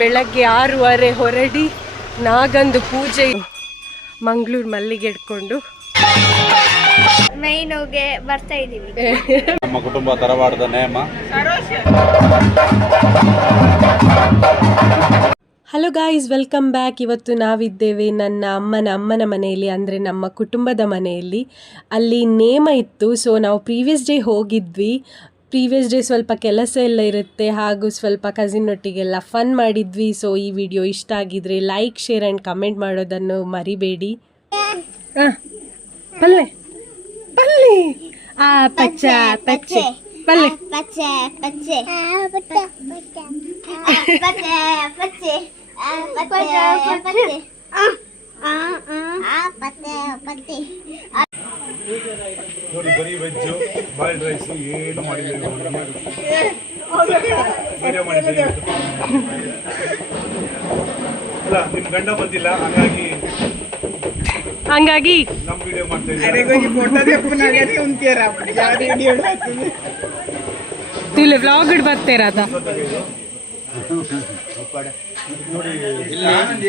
ಬೆಳಗ್ಗೆ ಆರೂವರೆ ಹೊರಡಿ ನಾಗಂದು ಪೂಜೆ. ಮಂಗಳೂರು ಮಲ್ಲಿಗೆ ಇಟ್ಕೊಂಡು ಮೈನೋಗೆ ಬರ್ತಾ ಇದೀವಿ. ನಮ್ಮ ಕುಟುಂಬ ತರವಾಡದ ನೇಮ. ಹಲೋ ಗಾಯ್ಸ್ ವೆಲ್ಕಮ್ ಬ್ಯಾಕ್ ಇವತ್ತು ನಾವಿದ್ದೇವೆ ನನ್ನ ಅಮ್ಮನ ಅಮ್ಮನ ಮನೆಯಲ್ಲಿ ಅಂದರೆ ನಮ್ಮ ಕುಟುಂಬದ ಮನೆಯಲ್ಲಿ. ಅಲ್ಲಿ ನೇಮ ಇತ್ತು ಸೊ ನಾವು ಪ್ರೀವಿಯಸ್ ಡೇ ಹೋಗಿದ್ವಿ. ಪ್ರೀವಿಯಸ್ ಡೇ ಸ್ವಲ್ಪ ಕೆಲಸ ಎಲ್ಲ ಇರುತ್ತೆ ಹಾಗೂ ಸ್ವಲ್ಪ ಕಸಿನೊಟ್ಟಿಗೆಲ್ಲ ಫನ್ ಮಾಡಿದ್ವಿ. ಸೊ ಈ ವಿಡಿಯೋ ಇಷ್ಟ ಆಗಿದ್ರೆ ಲೈಕ್ ಶೇರ್ ಆ್ಯಂಡ್ ಕಮೆಂಟ್ ಮಾಡೋದನ್ನು ಮರಿಬೇಡಿ. ಆ ಪಚ್ಚೆ ಪಲ್ಲೆ. ಪಚ್ಚೆ. ನೋಡಿ ಬರೀ ವೆಜ್ಜು ಬಾಯ್ಲ್ಡ್ ರೈಸ್ ಏನು ಮಾಡಿದ್ದೀವಿ ವಿಡಿಯೋ ಮಾಡಿದ್ದೀವಿ ಅಲ್ಲ ನಿಮ್ಮ ಗಂಡ ಬಂದಿಲ್ಲ ಹಾಗಾಗಿ ಹಂಗಾಗಿ ನಮ್ಮ ವಿಡಿಯೋ ಮಾಡ್ತಾ ಇದ್ದೀವಿ ತುಲೆ ವ್ಲಾಗ್ ಬರ್ತೀರಾದ ನೋಡಿ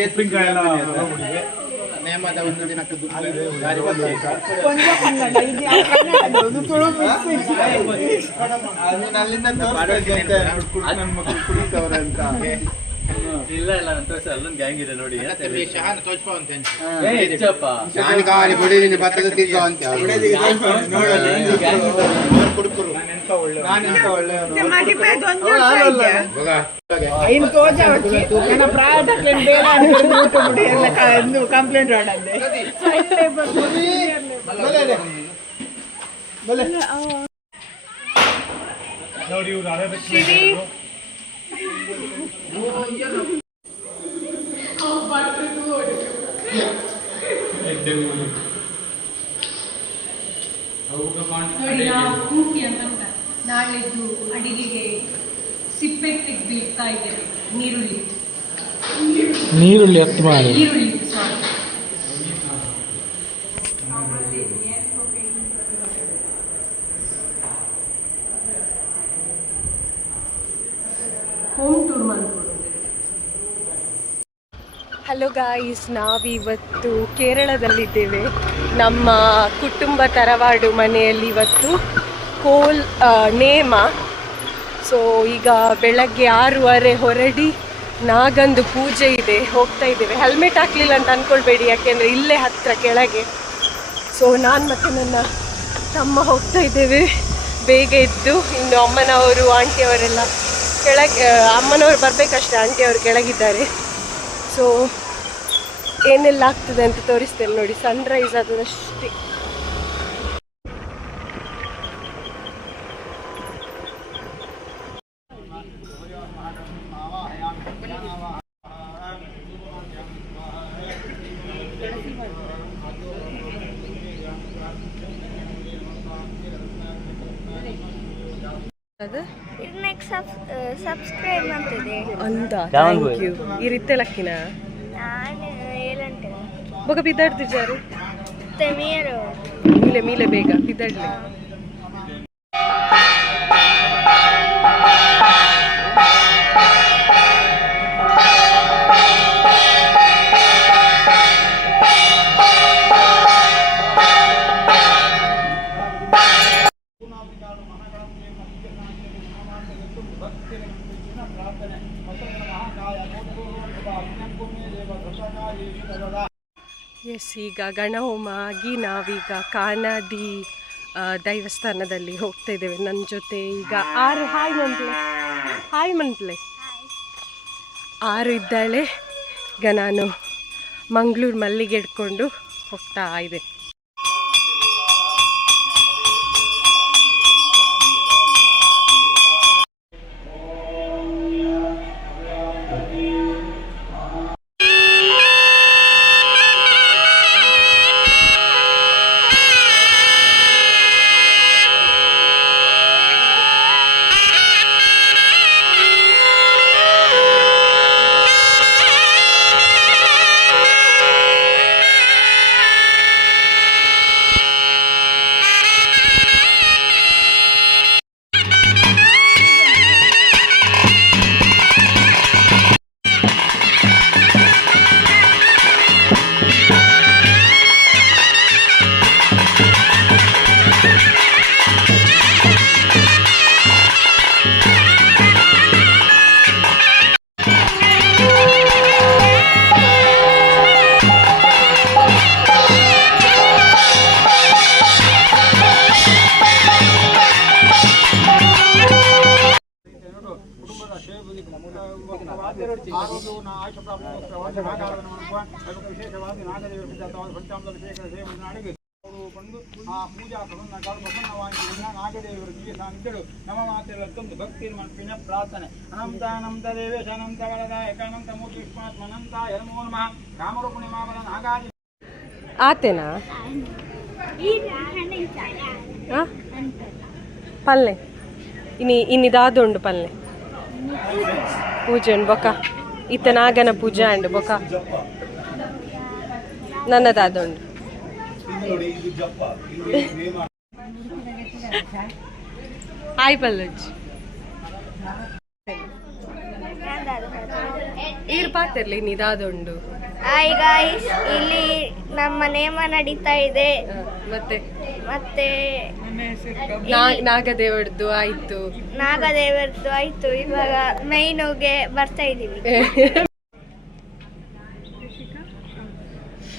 ಉಪ್ಪಿನಕಾಯಿ ಎಲ್ಲ ನೇಮದ ಒಂದು ದಿನಕ್ಕೆ ದುಡ್ಡು ಜಾರಿ ಬಂದಿದೆ ಅಲ್ಲಿಂದ ಕುಡಿತವ್ರೆ ಅಂತ. ಇಲ್ಲ ಇಲ್ಲ ಅಂತ ತೋರಿಸ ಅಲ್ಲೊಂದು ಗ್ಯಾಂಗ್ ಇದೆ ನೋಡಿ ಶಹಾನ ತೋರಿಸ್ಕೋ ಅಂತ ಶಾನ್ ಕಾವಲಿ ಕೊಡಿದೀನಿ ಭತ್ತದ ತಿಂದು ಅಂತ ಕಂಪ್ಲೇಂಟ್ ನೋಡಿ ಇವ್ರು ನಾಳೆದ್ದು ಅಡಿಗೆಗೆ ಸಿಪ್ಪೆ ತೆಗೆದು ಇಡ್ತಾ ಇದ್ದೇವೆ ನೀರುಳ್ಳಿ ನೀರುಳ್ಳಿ ಹತ್ತು ಮಾಡಿ ಈರುಳ್ಳಿ ಗಾಯ್ಸ್ ನಾವಿವತ್ತು ಕೇರಳದಲ್ಲಿದ್ದೇವೆ. ನಮ್ಮ ಕುಟುಂಬ ತರವಾಡು ಮನೆಯಲ್ಲಿ ಇವತ್ತು ಕೋಲ್ ನೇಮ. ಸೊ ಈಗ ಬೆಳಗ್ಗೆ ಆರೂವರೆ ಹೊರಡಿ ನಾಗಂದು ಪೂಜೆ ಇದೆ, ಹೋಗ್ತಾ ಇದ್ದೇವೆ. ಹೆಲ್ಮೆಟ್ ಹಾಕ್ಲಿಲ್ಲ ಅಂತ ಅಂದ್ಕೊಳ್ಬೇಡಿ ಯಾಕೆಂದರೆ ಇಲ್ಲೇ ಹತ್ತಿರ ಕೆಳಗೆ. ಸೊ ನಾನು ಮತ್ತು ನನ್ನ ತಮ್ಮ ಹೋಗ್ತಾ ಇದ್ದೇವೆ. ಬೇಗ ಇದ್ದು ಇನ್ನು ಅಮ್ಮನವರು, ಆಂಟಿಯವರೆಲ್ಲ ಕೆಳಗೆ ಅಮ್ಮನವರು ಬರಬೇಕಷ್ಟೇ, ಆಂಟಿಯವರು ಕೆಳಗಿದ್ದಾರೆ. ಸೊ ಏನೆಲ್ಲ ಆಗ್ತದೆ ಅಂತ ತೋರಿಸ್ತೇನೆ ನೋಡಿ ಸನ್ರೈಸ್ ಆದದಷ್ಟೇ ಸಬ್ಸ್ಕ್ರೈಬ್ ಮಾಡ್ತಿದೆ. ಅಂದ ಥ್ಯಾಂಕ್ ಯು ಈ ರೀತಿ ಲಕ್ಕಿನ ಬೊಗ ಬಿದ್ದಾಡ್ತಿದ್ದಾರೆ. ಮೀಲೆ ಮೀಲೆ ಬೇಗ ಬಿದ್ದಾಡ್ಲಿ. ಈಗ ಗಣಹೋಮ ಆಗಿ ನಾವೀಗ ಕಾನಾದಿ ದೈವಸ್ಥಾನದಲ್ಲಿ ಹೋಗ್ತಾ ಇದ್ದೇವೆ. ನನ್ನ ಜೊತೆ ಈಗ ಆರು ಹಾಯ್ ಮಂತ್ಲೆ ಹಾಯ್ ಮಂತ್ಲೆ ಆರು ಇದ್ದಾಳೆ. ಈಗ ನಾನು ಮಂಗಳೂರು ಮಲ್ಲಿಗೆ ಹಿಡ್ಕೊಂಡು ಹೋಗ್ತಾ ಇದೆ ವಿಶೇಷವಾಗಿ ನಾಗದೇವರು ಪಂಚಾಮೃತ ವಿಶೇಷ ಸೇವೆ ಅವರು ಆ? ಪೂಜಾ ಪ್ರಬಂಧಗಳು ಪ್ರಸನ್ನವಾಗಿ ಎಲ್ಲ ನಾಗದೇವರಿಗೆ ಸಾನ್ನಿಧ್ಯಗಳು ನಮ ಮಾತೆಲ್ಲಂದು ಭಕ್ತಿ ಪ್ರಾರ್ಥನೆ ಮೂರ್ತಿ? ಪಲ್ಲೆ. ಇನಿ ಇನ್ನಿದಾದುಂಡು ಪಲ್ಲೆ. ಪೂಜೆ ಉಂಡು ಬೊಕ ಇತ್ತ ನಾಗನ ಪೂಜೆ ಉಂಡು ಬೊಕ. ನನ್ನದಾದೊಂಡು ಹಾಯ್ ಪಲ್ಲಜ್. ಈರ್ ಪಾತಿರ್ಲಿ ಇನ್ನಿದಾದುಂಡು ಹಾಯ್ ಗಾಯ್ಸ್ ಇಲ್ಲಿ ನಮ್ಮ ನೇಮ ನಡೀತಾ ಇದೆ. ಮತ್ತೆ? ಮತ್ತೆ ನಾಗದೇವರದ್ದು ಆಯ್ತು. ನಾಗದೇವರದ್ದು ಆಯ್ತು. ಇವಾಗ ಮೈನುಗೆ ಬರ್ತಾ ಇದೀವಿ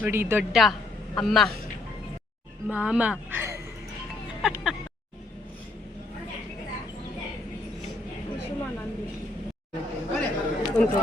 ನೋಡಿ ದೊಡ್ಡ ಅಮ್ಮ. ಮಾಮ. ಉಂಟು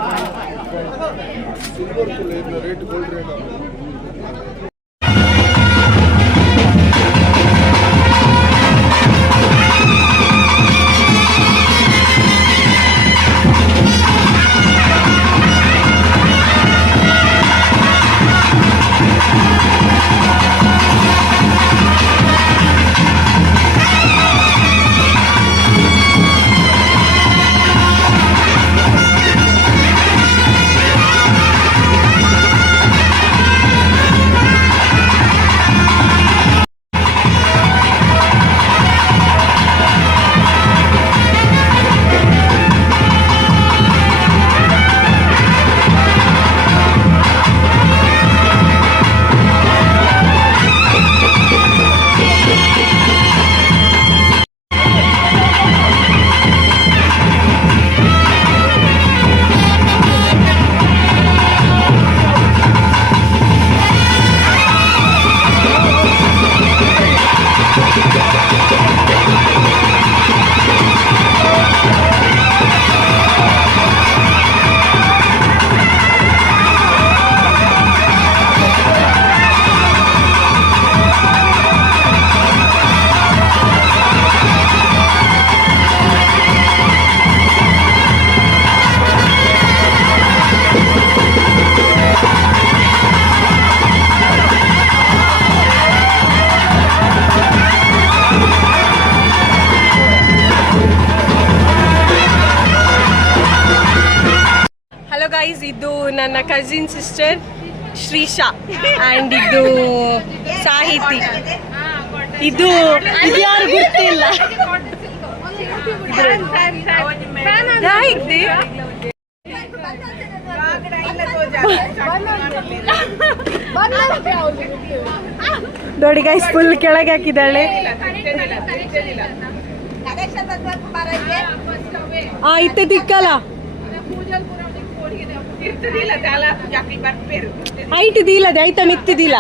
ಗೈಸ್ ಇದು ನನ್ನ ಕಸಿನ್ ಸಿಸ್ಟರ್ ಶ್ರೀಶಾ. ಆ್ಯಂಡ್ ಇದು ಸಾಹಿತಿ. ಇದು ಯಾರು ಗೊತ್ತಿಲ್ಲ. ನೋಡಿ ಗೈಸ್ ಫುಲ್ ಕೆಳಗೆ ಹಾಕಿದ್ದಾಳೆ. ಆ ಇತ್ತೆ ದಿಕ್ಕಲ್ಲ ಐಟ್ ಇದಿಲ್ಲ ದೈತ ಮಿತ್ತಿದಿಲ್ಲ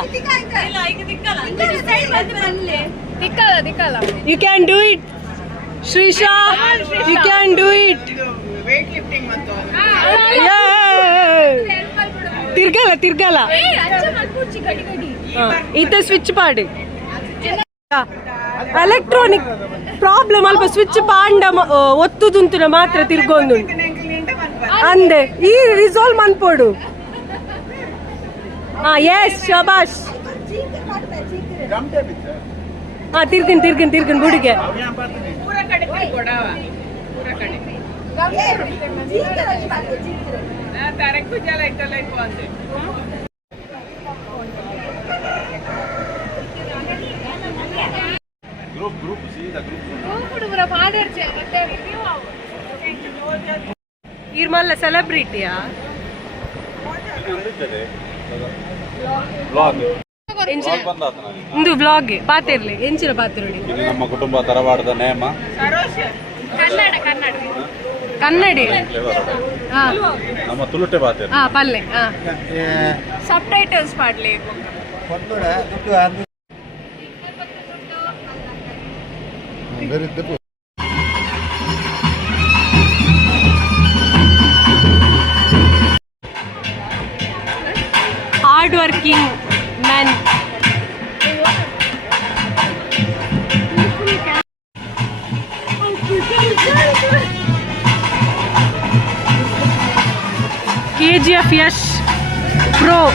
you can do it Shreesha you can do it ತಿರ್ಗಲ್ಲ ತಿರ್ಗಲ್ಲ. ಇತ ಸ್ವಿಚ್ ಪಾಡಿ. ಎಲೆಕ್ಟ್ರಾನಿಕ್ ಪ್ರಾಬ್ಲಮ್ ಅಲ್ಪ ಸ್ವಿಚ್ ಪಾಂಡ ಒತ್ತುದುಂತುನ ಮಾತ್ರ ತಿರ್ಗೊಂದು ಅಂದೆ ಈ ರಿಸಾಲ್ವ್ ಮನ್ಪೋಡು. ಹಾ ಎಸ್ ಶಬಾಷ್. ಹಾ ತಿರ್ಗಿನ್ ತಿರ್ಗಿನ್ ತಿರ್ಗಿನ್ ಗುಡಿಗೆ. ಇರ್ಮಲ್ಲ ಸೆಲೆಬ್ರಿಟಿಯಾ ಇಂದು ಬ್ಲಾಗ್ ಪಾತಿರ್ಲಿ ಎಂಚಿನ ಪಾತಿರೋಡಿ ಇಲ್ಲಿ ನಮ್ಮ ಕುಟುಂಬ ತರವಾಡದ ನೇಮ. ಕನ್ನಡಿ ಹಾ. ನಮ್ಮ ತುಳುಟೆ ಬಾತೆ ಹಾ ಪಲ್ಲೆ. ಹಾ. ಸಬ್ ಟೈಟಲ್ಸ್ ಮಾಡ್ಲಿ working. KGF Yash Pro